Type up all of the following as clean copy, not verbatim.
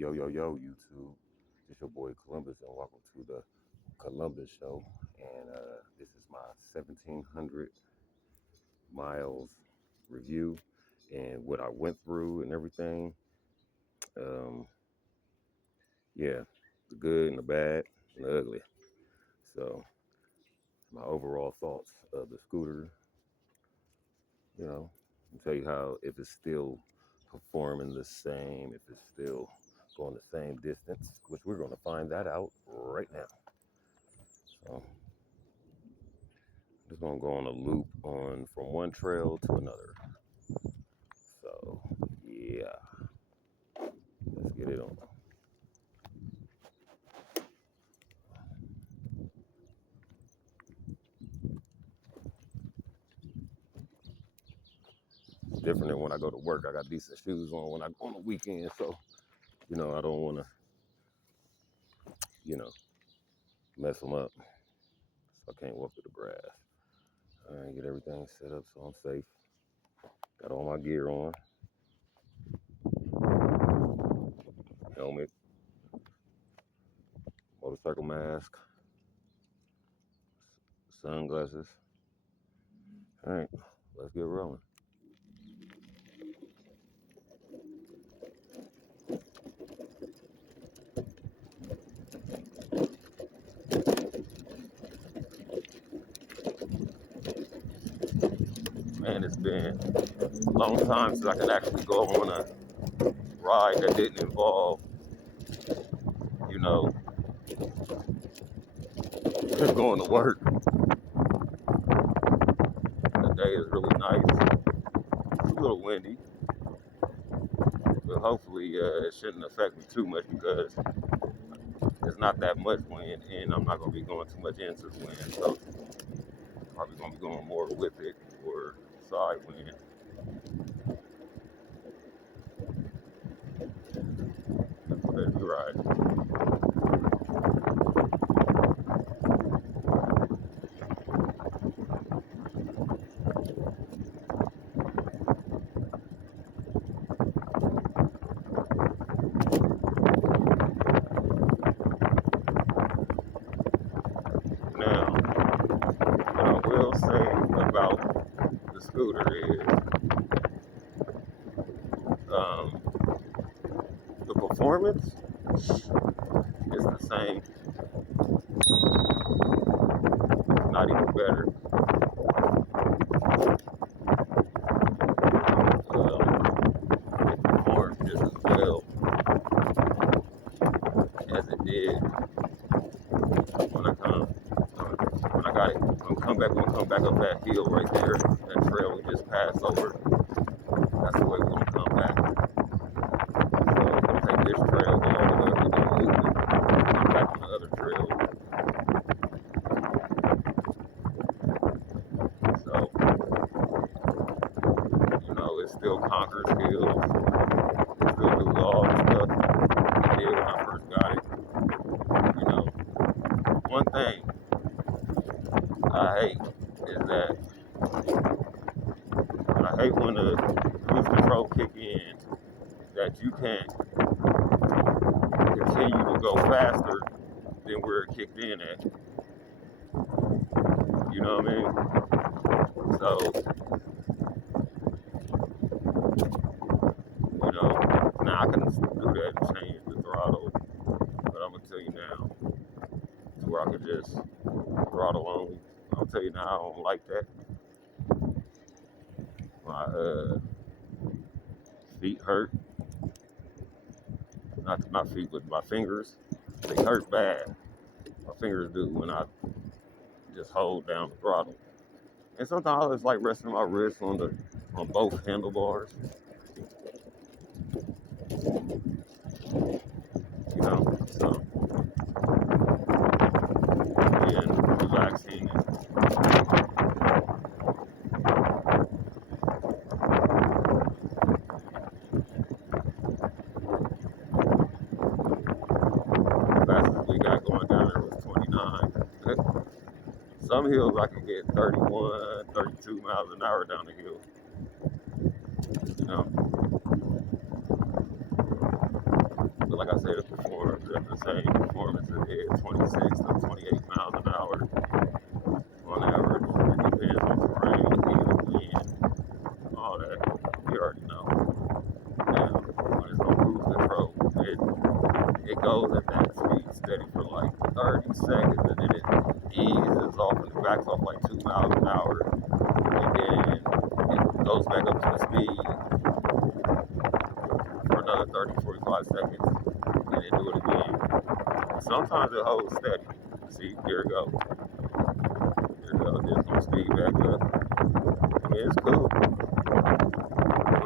Yo, yo, yo, YouTube. It's your boy Columbus, and welcome to the Columbus Show. And this is my 1,700 miles review and what I went through and everything. Um, yeah, the good and the bad and the ugly. So, my overall thoughts of the scooter, I'll tell you how if it's still performing the same, if it's still going the same distance, which we're going to find that out right now. So I'm just gonna go on a loop on from one trail to another. So yeah, let's get it on. It's different than when I go to work. I got decent shoes on when I go on the weekend, so I don't want to you know mess them up. So I can't walk through the grass. All right, get everything set up so I'm safe. Got all my gear on, helmet, motorcycle mask, sunglasses. All right, let's get rolling. Man, it's been a long time since I could actually go on a ride that didn't involve, just going to work. The day is really nice. It's a little windy, but hopefully it shouldn't affect me too much because it's not that much wind and I'm not going to be going too much into the wind. So probably going to be going more with it or side wind. Let me ride. Now, what I will say about the scooter is the performance is the same, not even better. It performed just as well as it did when I got it. I'm gonna come back up that hill right there, that trail we just passed over. That's the way we're gonna come back. So we're gonna take this trail, go all the way up to the loop, and come back on the other trail. So, it still conquers hills. It still do all the stuff it did when I first got it. One thing I hate is that I hate when the cruise control kick in that you can't continue to go faster than where it kicked in at. You know what I mean? So, now I can do that and change the throttle, but I'm gonna tell you now, to where I could just throttle only. I'll tell you now, I don't like that. My feet hurt. Not my feet, but my fingers. They hurt bad. My fingers do when I just hold down the throttle. And sometimes I just like resting my wrists on both handlebars. So and relaxing. The fastest we got going down there was 29. Some hills I can get 31, 32 miles an hour down the hill. But like I said, it performs at the same performance it did, 26 to 28 miles an hour on average. It depends on terrain, wind, all that. You already know. Now, when it's on cruise control, it goes at that speed steady for like 30 seconds, and then it eases off and backs off like 2 miles an hour, and then it goes back up to the speed for another 30, 45 seconds, and then do it again. Sometimes it holds steady. See, here it goes. Here it goes. It's gonna speed back up. I mean, it's cool. For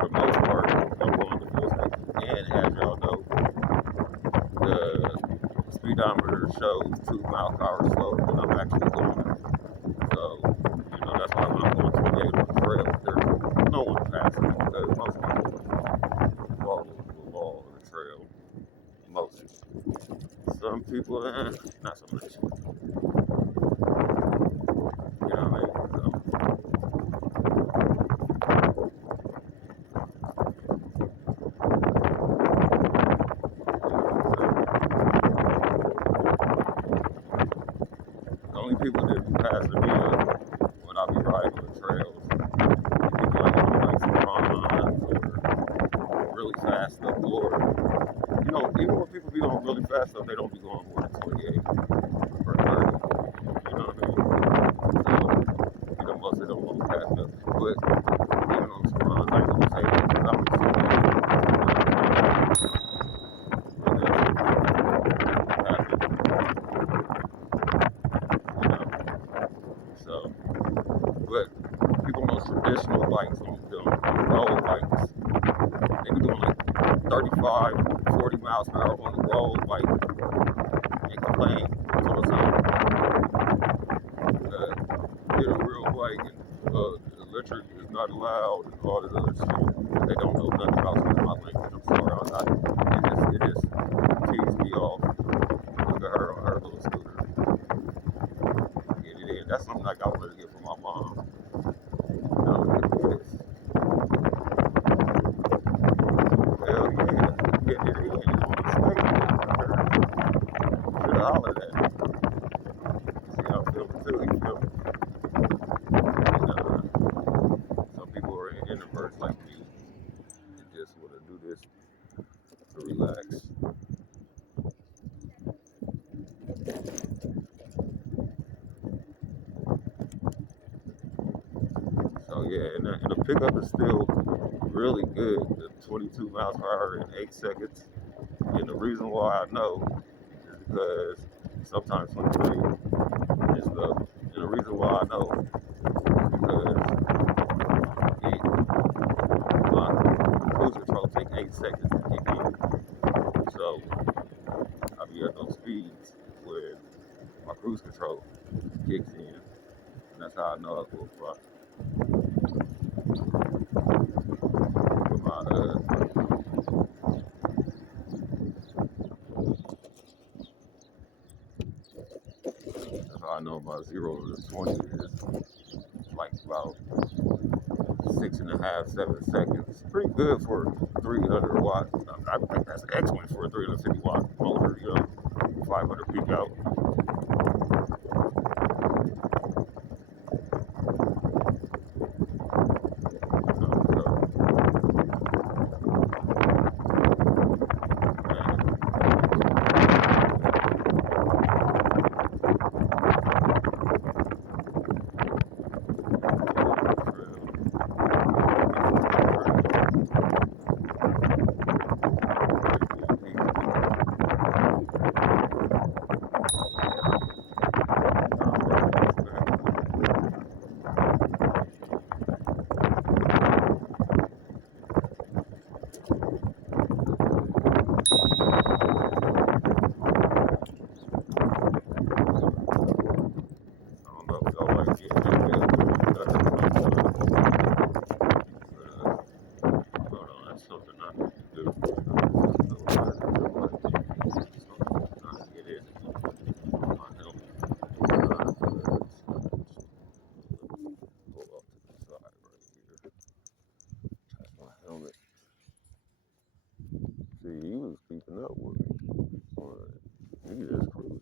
the most part, I'm going to full speed. And as y'all know, the speedometer shows 2 miles per hour slower than I'm actually going. So, that's why when I'm going 28 on the trail, there's no one passing me because most people follow the law on the trail. Most. Some people, not so much. You know what I mean? The only people that be passing me up when I be riding on the trails, people like on like some lines or really fast stuff, or even when people be going really fast stuff, they don't be going more than 28 or 30. You know what I mean? So, most of them won't pass up. But even on some runs, I ain't gonna say that because I'm just So, but people on those traditional bikes, on them road bikes, they be doing like 35, 40 miles per hour on the road bike and complain to us get a real bike and electric is not allowed and all this other shit. They don't know nothing about my language. I'm sorry. It just teased me off. Look at her on her little scooter. Get it in. That's something like I wanted to get from my mom. Look at this. Hell yeah. Getting it in on the state. Should have hollered at me. See, I'm filming too. You feel me? Some people are introverts like me and just want to do this to relax. So yeah, and the pickup is still really good. The 22 miles per hour in 8 seconds. And the reason why I know is because sometimes 23 and stuff. And the reason why I know is because my cruise control takes 8 seconds to kick in. So I'll be at those speeds when my cruise control kicks in. And that's how I know I go for my that's how I know my 0 to 20 is like about 6.5, 7 seconds. Pretty good for 300 watt. I think that's excellent for a 350 watt motor, 500 peak out. catching up with me. Or he just cruising.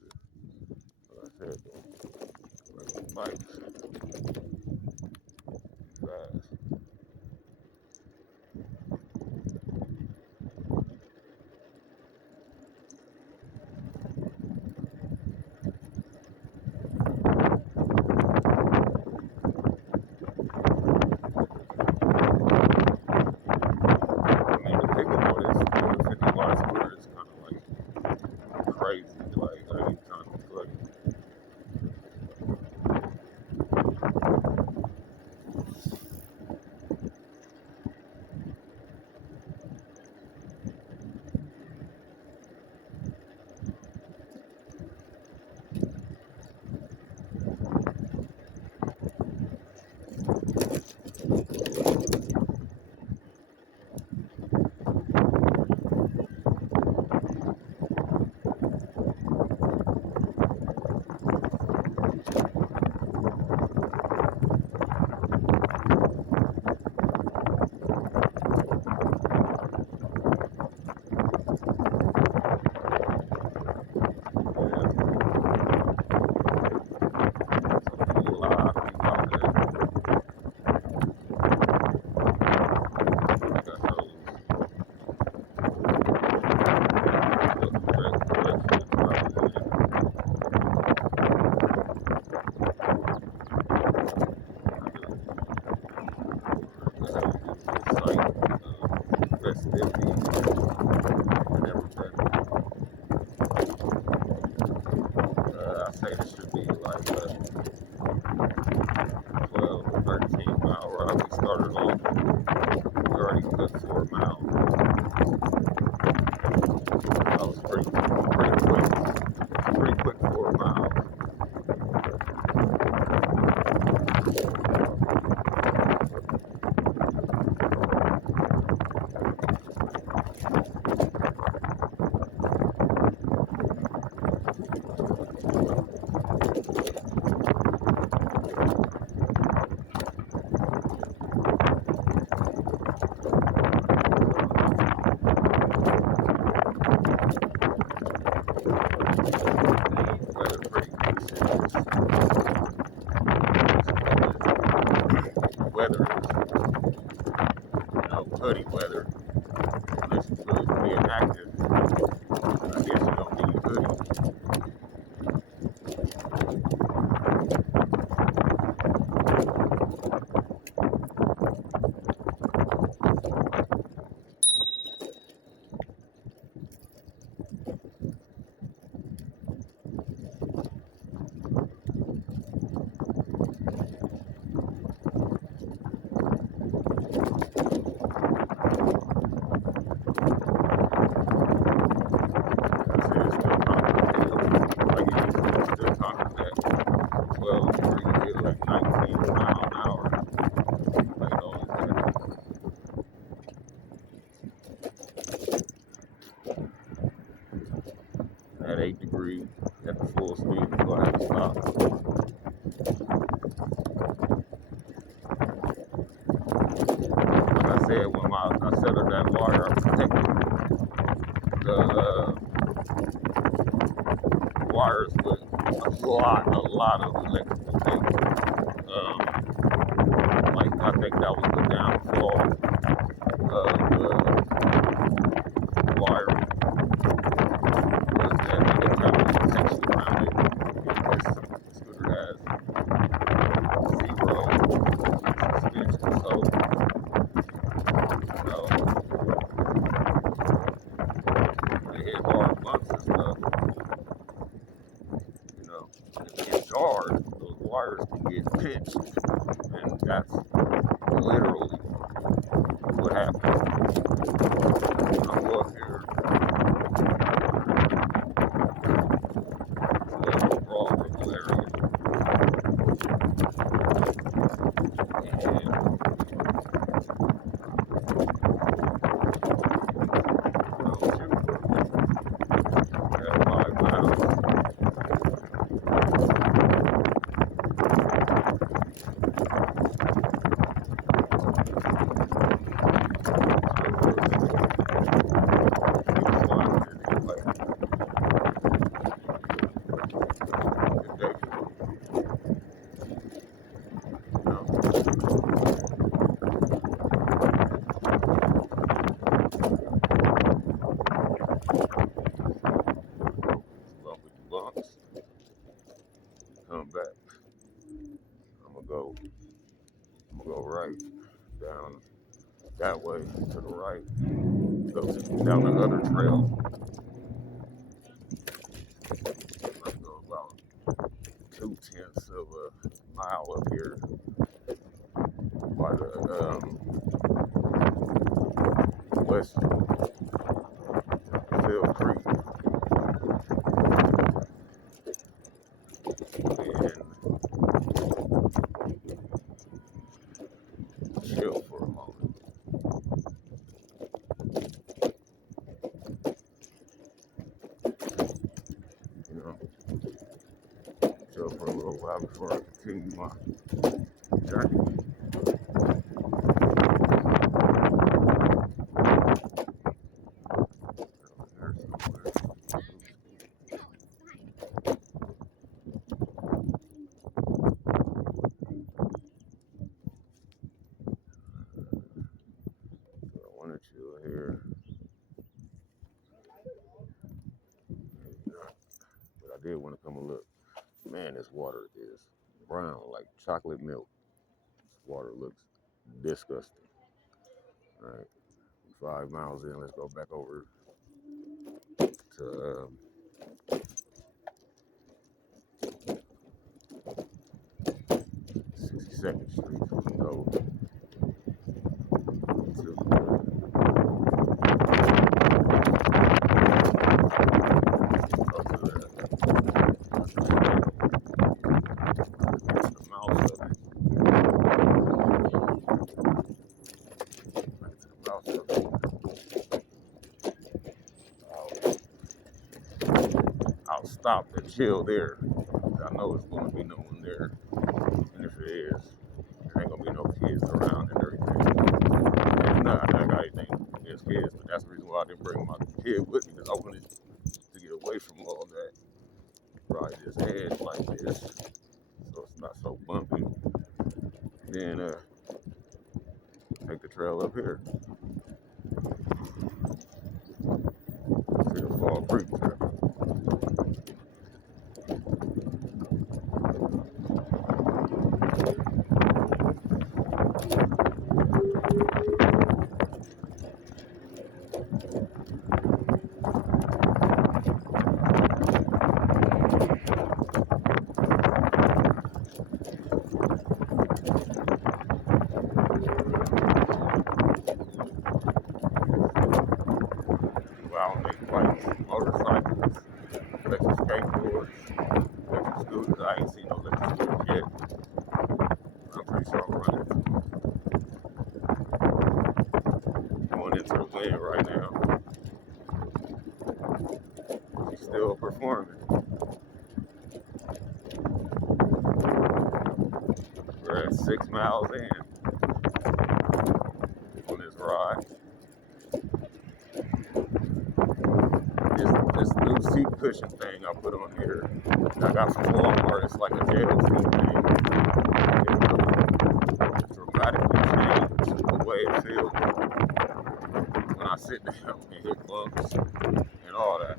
Like I said, though, bikes fast. I mean, the pickup on this 50-watt scooter is kind of like crazy. Like, I ain't trying to be funny. Yeah, a lot of people out there. Like I told you, the direction is probably in. They have a beautiful site, festivities and everything. I say this should be like a 12 or 13 mile ride. We started off, we already cut 4 miles. That was pretty quick 4 miles. Weather pretty decent. Weather is, hoodie weather. Unless you feel like being active, I guess you don't need a hoodie. I say it's still conquering hill. Like it used to be still conquering that 12 degree hill at 19 mile an hour. Like it always had. At 8 degrees, at the full speed, you're gonna have to stop. Like I said, when I severed that wire, I protected the wires with a lot of electrical tape. Like I think that was the downfall of the wire, was that they didn't have any protection around it. This scooter has 0 suspension, so they hit hard bumps and stuff. If it gets jarred, those wires can get pinched, and that's literally what happened. I'll go up here to a raw river area, and shoot, at 5 miles. that way to the right. Goes down the other trail. Let's go about 2/10 of a mile up here by the West Field Creek. And chill for a moment. You know, chill for a little while before I continue my journey. Here, but I did want to come and look. Man, this water is brown like chocolate milk. This water looks disgusting. All right, 5 miles in. Let's go back over to 62nd Street. So we can go to I'll stop and chill there. I know it's going to be no one there. And if it is, there ain't going to be no kids around and everything. And I got anything against kids, but that's the reason why I didn't bring my kid with me, because I wanted to get away from all that. Ride this edge like this, so it's not so bumpy. Then take the trail up here. To the Fall Creek Trail. Motorcycles, electric skateboards, electric scooters. I ain't seen no electric scooters yet. I'm pretty sure I'm running going into the wind right now. She's still performing. We're at 6 miles in on this ride. This new seat cushion thing I put on here, I got from Walmart. It's like a jail seat thing. It dramatically changed the way it feels when I sit down and hit bumps and all that.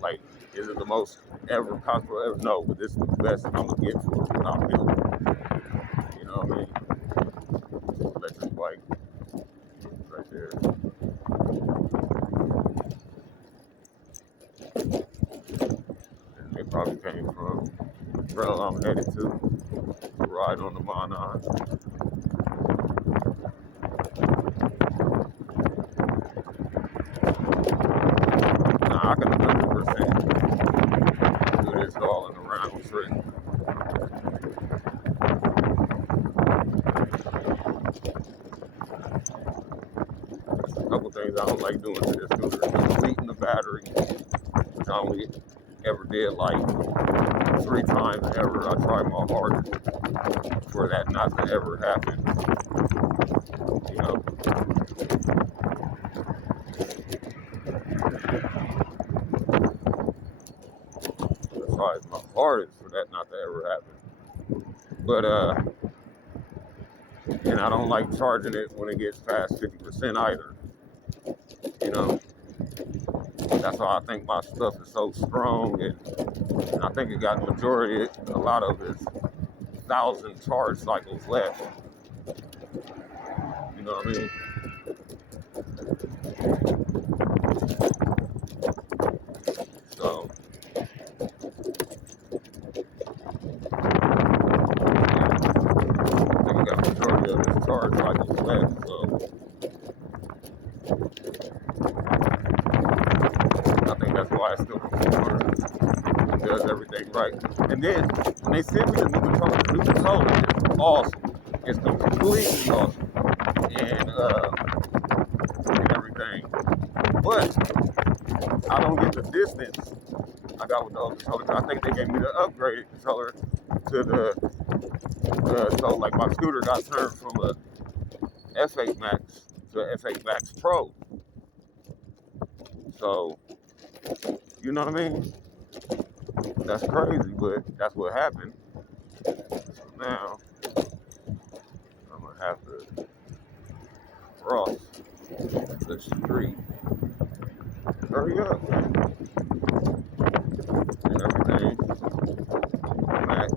Like, is it the most ever comfortable ever? No, but this is the best I'm gonna get for what I'm building. You know what I mean? Electric bike right there. And they probably came from the trail I'm headed to ride on the Monon. Nah, I can 100% do this all in a round trip. A couple things I don't like doing to this scooter is depleting the battery, which I only ever did like 3 times ever. I try my hardest for that not to ever happen. You know. I try my hardest for that not to ever happen. But and I don't like charging it when it gets past 50% either. You know. That's why I think my stuff is so strong, and I think it got a lot of its 1,000 charge cycles left. You know what I mean? So, I think I got the majority of this charge cycle left. So, I think that's why it's still performing. It does everything right. And then, when they sent me the new controller is awesome. It's completely awesome. And everything. But, I don't get the distance I got with the old controller. I think they gave me the upgraded controller to the so like my scooter got turned from a F8 MAX to a F8 MAX Pro. So, you know what I mean? That's crazy, but that's what happened. So now, I'm going to have to cross the street. Hurry up, man. And everything. I'm at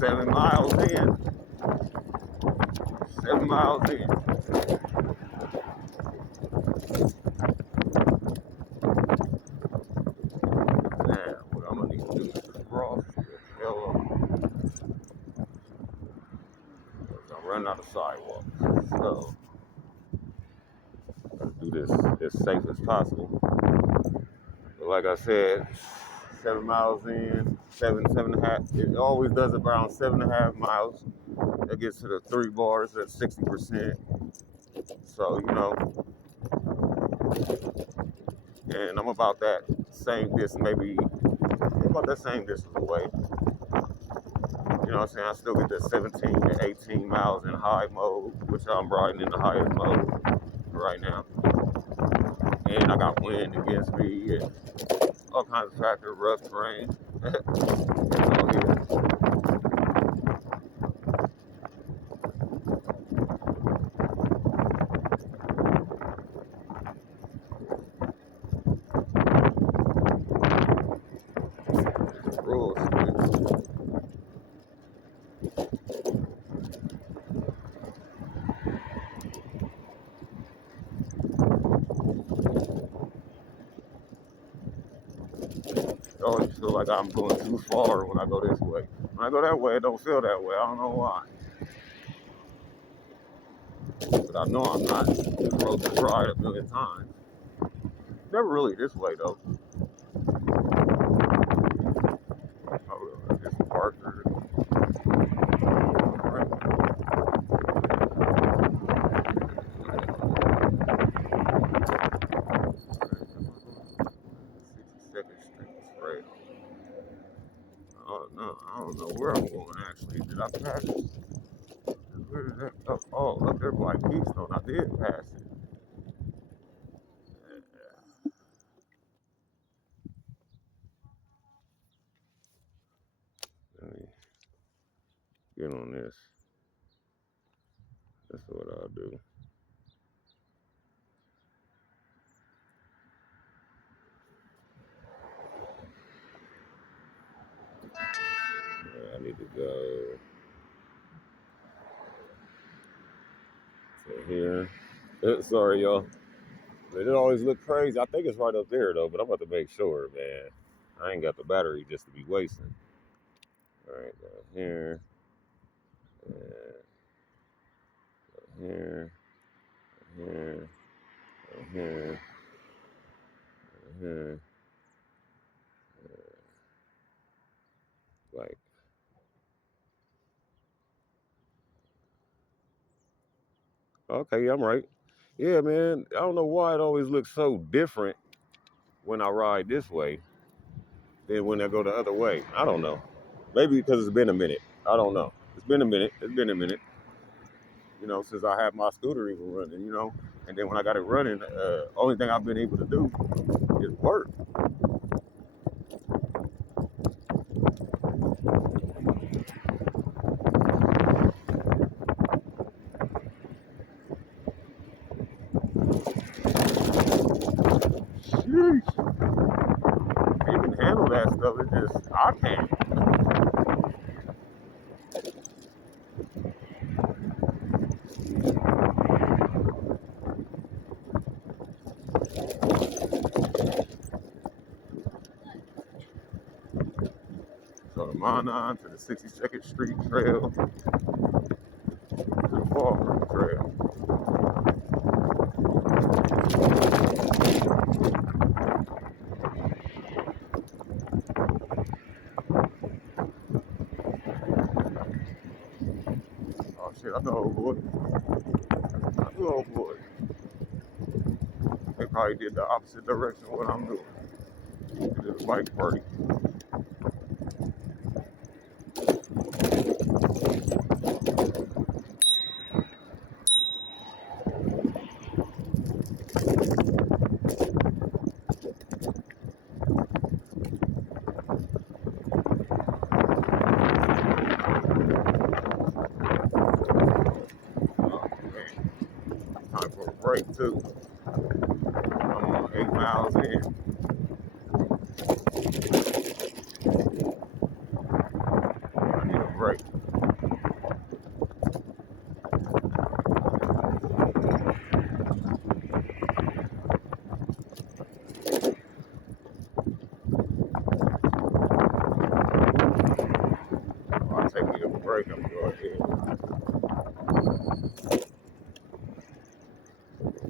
7 miles in. 7 miles in. Now, what I'm going to need to do is cross the hell up. Because I'm running out of sidewalk. So, I'll do this as safe as possible. But like I said, 7 miles in, 7.5. It always does around 7.5 miles. That gets to the 3 bars at 60%. So, you know, and I'm about that same distance, maybe about that same distance away. You know what I'm saying? I still get the 17 to 18 miles in high mode, which I'm riding in the highest mode right now. And I got wind against me and all kinds of factors, rough terrain. It's all here. Rules. I always feel like I'm going too far when I go this way. When I go that way, it don't feel that way. I don't know why. But I know I'm not. This road been tried a million times. Never really this way though. Oh, this Parker. Right. 62nd Street Trail. I don't know where I'm going actually. Did I pass it? Where is that? Up there by Keystone. I did pass it. Let me get on this. That's what I'll do. I need to go to here. Sorry, y'all. It always look crazy. I think it's right up there though, but I'm about to make sure, man. I ain't got the battery just to be wasting. All right, down here, and here, here, here, here, like, okay, yeah, I'm right. Yeah, man. I don't know why it always looks so different when I ride this way than when I go the other way. I don't know. Maybe because it's been a minute. I don't know. It's been a minute. It's been a minute. You know, since I had my scooter even running. You know, and then when I got it running, only thing I've been able to do is work. Sheesh. You can handle that stuff. It's just I can't. Monon to the 62nd Street Trail to the Fall Creek Trail. Oh shit, I know, old boy. I know, old boy. They probably did the opposite direction of what I'm doing. They did a bike party. Oh man, time for a break too. I'm on 8 miles in. I need a break. I'll take me a break. I'm going to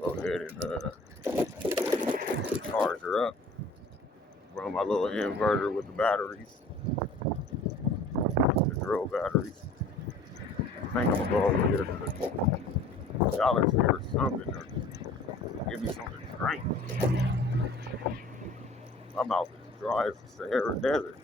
go ahead and charge her up. Run my little inverter with the batteries, the drill batteries. I think I'm gonna go over here to the Dollar Tree or something, or give me something to drink. My mouth is dry as the Sahara Desert.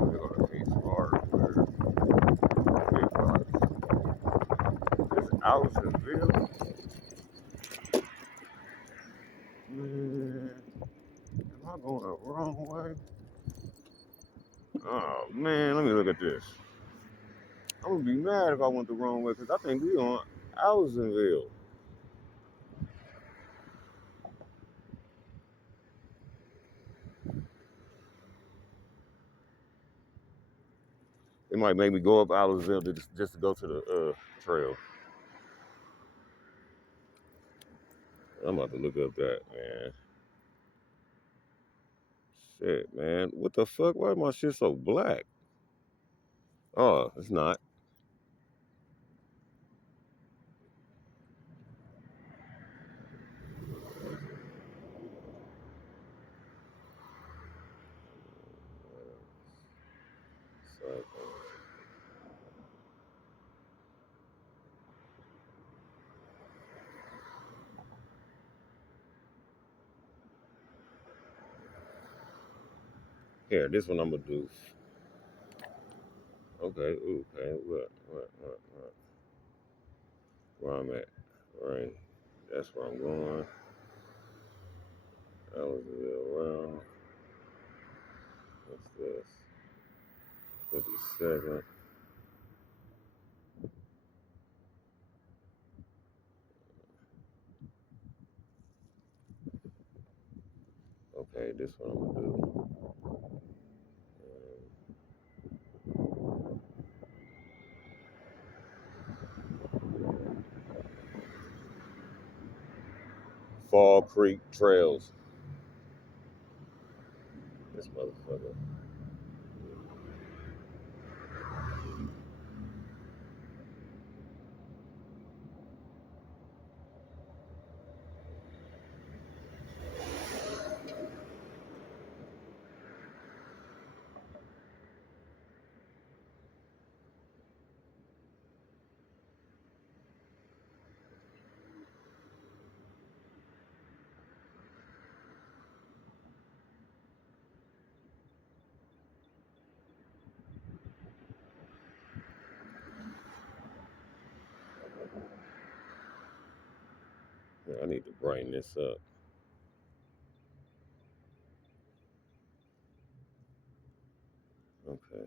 We're gonna be smart. This Allisonville, man, am I going the wrong way? Oh man, let me look at this. I'm gonna be mad if I went the wrong way because I think we on Allisonville. It might make me go up Allisonville just to go to the trail. I'm about to look up that, man. Shit, man. What the fuck? Why is my shit so black? Oh, it's not. Here, this one I'm gonna do. Okay, okay. What? Where I'm at? Right. That's where I'm going. That was a little round. What's this? 52nd. Okay, this one I'm gonna do. Fall Creek Trails. This motherfucker. Yeah, I need to brighten this up. Okay.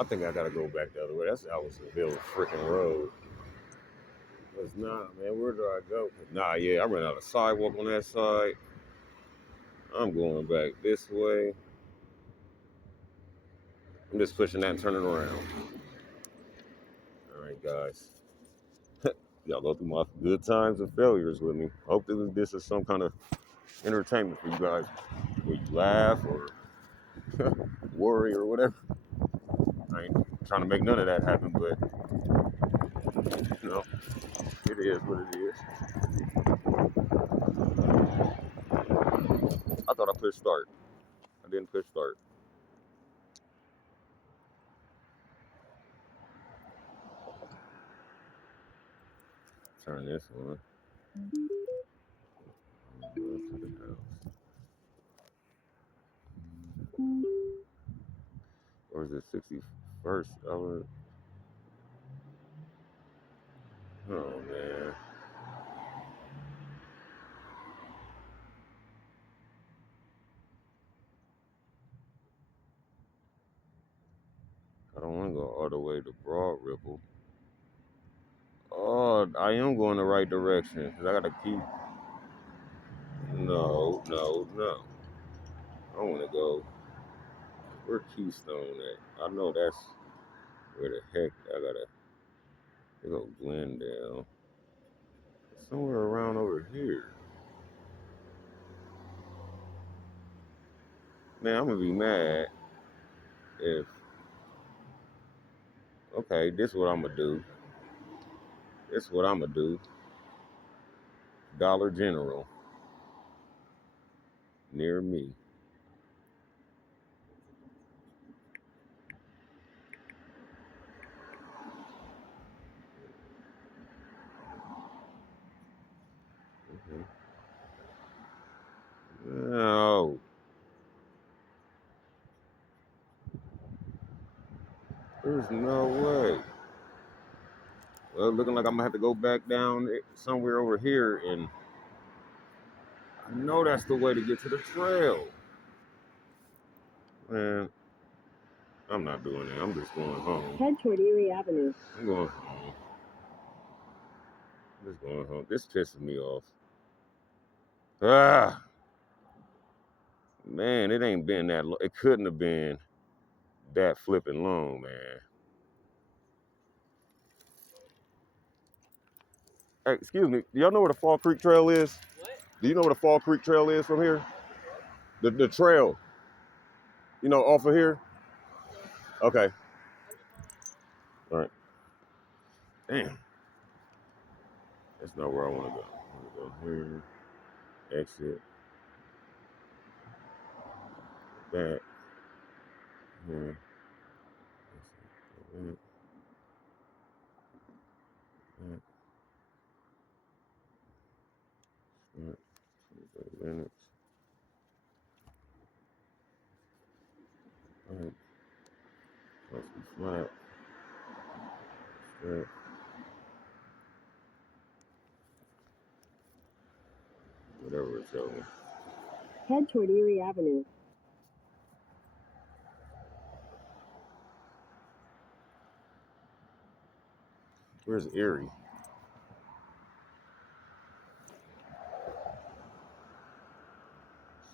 I think I gotta go back the other way. That's Allisonville freaking road. It's not, man. Where do I go? Nah, yeah, I ran out of sidewalk on that side. I'm going back this way. I'm just pushing that and turning around. All right, guys. Y'all go through my good times and failures with me. Hope that this is some kind of entertainment for you guys, where you laugh or worry or whatever. I ain't trying to make none of that happen, but you know, it is what it is. I thought I pushed start. I didn't push start. Turn this one. To the house. Or is it 61st? Oh man. I don't want to go all the way to Broad Ripple. Oh, I am going the right direction because I gotta keep. No. I want to go. Where Keystone at? I know that's where the heck I gotta go. Glendale. Somewhere around over here. Man, I'm gonna be mad if. Okay, this is what I'm gonna do. Dollar General near me. Okay. No. There's no way. Well, looking like I'm gonna have to go back down somewhere over here, and I know that's the way to get to the trail. Man, I'm not doing it. I'm just going home. Head toward Erie Avenue. I'm going home. I'm just going home. This pisses me off. Ah, man, it ain't been that long. It couldn't have been that flipping long, man. Hey, excuse me. Do y'all know where the Fall Creek Trail is? What? Do you know where the Fall Creek Trail is from here? The trail. You know, off of here? Okay. All right. Damn. That's not where I want to go. I want to go here. Exit. Back. Here. Exit. Back. 25 minutes. Right. Must be flat. Straight. Whatever it tells me. Head toward Erie Avenue. Where's Erie?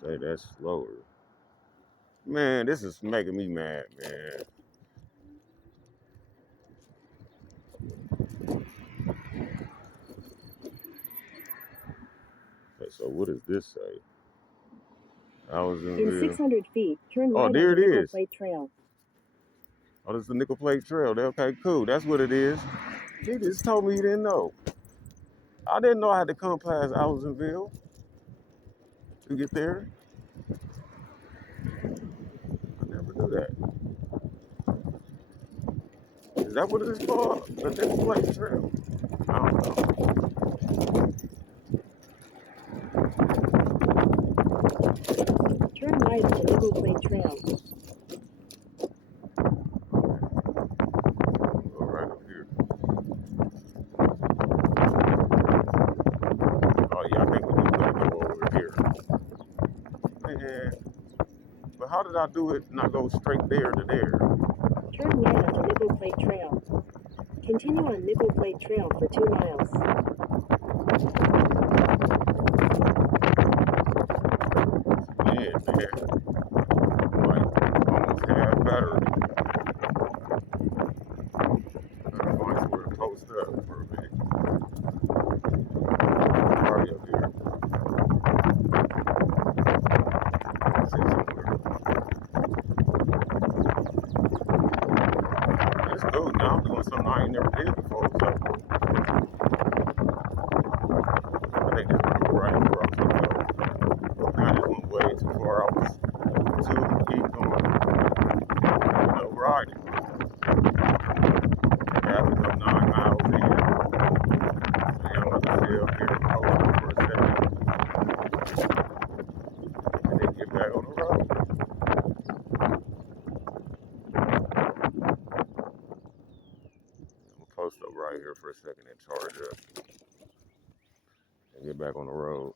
Say that's slower. Man, this is making me mad, man. Okay, so what does this say? In 600 feet, turn right on the Nickel Plate Trail. Oh, this is the Nickel Plate Trail. Okay, cool. That's what it is. He just told me he didn't know. I didn't know I had to come past Allisonville to get there. I never knew that. Is that what it is called? The Nickel Plate Trail? I don't know. Turn right at the Nickel Plate Trail. Go right up here. Oh yeah, I think we do gotta go over here. Man, but how did I do it not go straight there to there? Turn right onto Nickel Plate Trail. Continue on Nickel Plate Trail for 2 miles. Man, like almost half battery. Gotta find somewhere to post up for a bit. Party up here. Sit somewhere. It's cool. Now I'm doing something I ain't never did before. So I think that's pretty right where I'm supposed to go. I just went way too far. I was too deep going, riding. I have to go 9 miles in. So yeah, I'm about to stay up here and hold on for a second. And then get back on the road. I'm gonna post up right here for a second and charge up. And get back on the road.